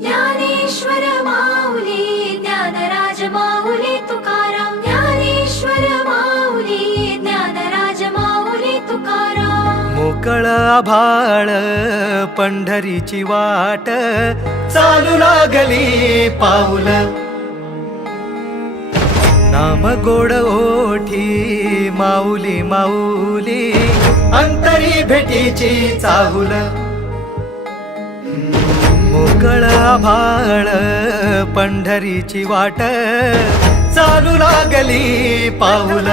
ज्ञानेश्वर माऊली ज्ञानराज माऊली तुकाराम ज्ञानेश्वर माऊली ज्ञानराज माऊली तुकाराम मोकळ आभाळ पंढरीची वाट चालू लागली पाऊल नाम गोड ओठी माऊली माऊली अंतरी भेटीची चाहुल मोकळ आभाळ पंढरीची वाट चालू लागली पाऊल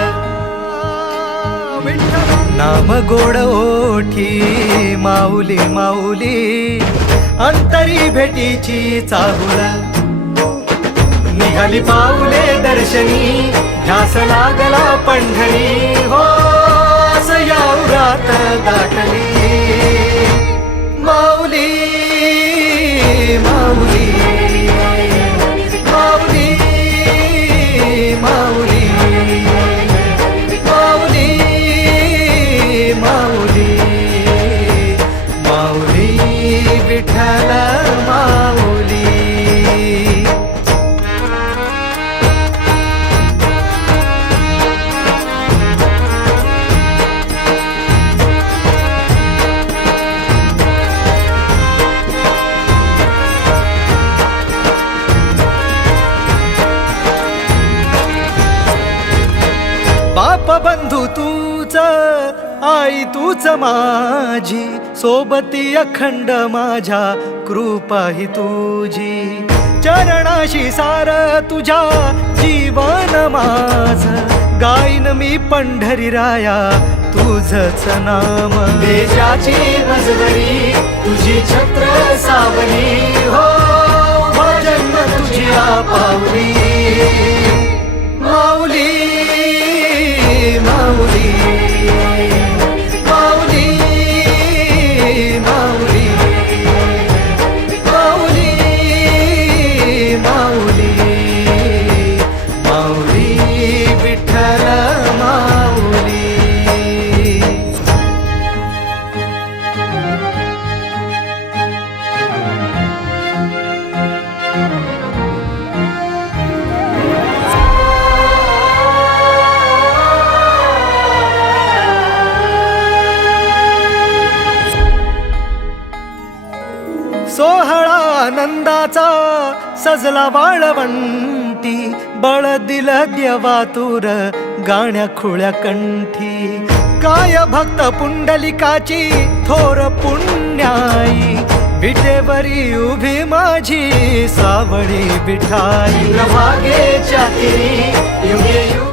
नाम गोड ओठी माऊली माऊली अंतरी भेटीची चाहुल निघाली पाऊले दर्शनी ध्यास लागला पंढरी हो या उरात दाटली माऊली माऊली माऊली माऊली माऊली माऊली माऊली विठ्ठल माऊली बाप बंधू तूच आई तूच माझी सोबती अखंड माझ्या कृपा ही तुझी चरणाशी सार तुझ्या जीवन माझ गाईन मी पंढरी राया तुझच नाम देशाची मजबरी तुझी छत्र सावली हो जन्म तुझी पावली माऊली माऊली माऊली माऊली माऊली माऊली माऊली विठ्ठल माऊली सोहळा आनंदाचा सजला वाळवंटी बळ दिलं देवातुर गाण्या खुळ्या कंठी काय भक्त पुंडलिकाची थोर पुण्याई विटेवरी उभी माझी सावळी विठाई प्रभागेच्या तिरी युगे युगे